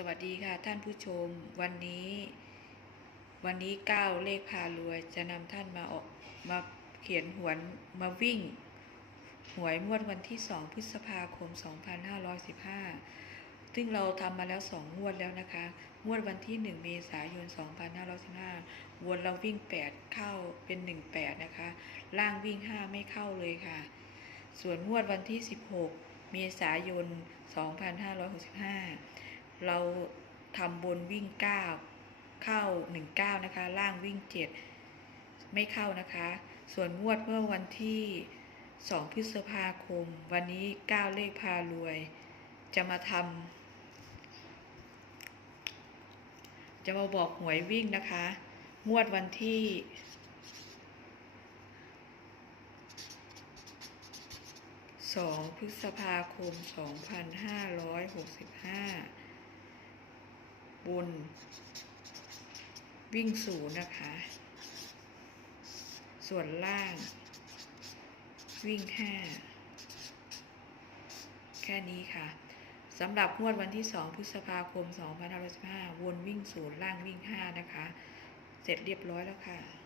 สวัสดีค่ะท่านผู้ชม วันนี้ วันนี้เก้าเลขพารวยจะนำท่านมาออกมาเขียนหวนมาวิ่ง หวยงวดวันที่ 2 พฤษภาคม 2515 ซึ่งเราทำมาแล้ว 2 งวดแล้วนะคะงวดวันที่ 1 เมษายน 2515วนเราวิ่ง 8 เข้าเป็น 18 นะคะ ล่างวิ่ง 5 ไม่เข้าเลยค่ะ ส่วนงวดวันที่ 16 เมษายน 2565 เราทำบนวิ่ง 9 เข้า 19 นะคะ ล่างวิ่ง 7 ไม่เข้านะคะ ส่วนงวดเมื่อวันที่ 2 พฤษภาคม วันนี้ 9 เลขพารวย จะมาทำจะมาบอกหวยวิ่งนะคะ งวดวันที่2พฤษภาคม 2 5 6 บน วิ่งศูนย์นะคะ ส่วนล่าง วิ่ง5แค่นี้ค่ะสำหรับงวดวันที่ 2 พฤษภาคม 2565 วนวิ่งศูนย์ล่างวิ่ง 5 นะคะ เสร็จเรียบร้อยแล้วค่ะ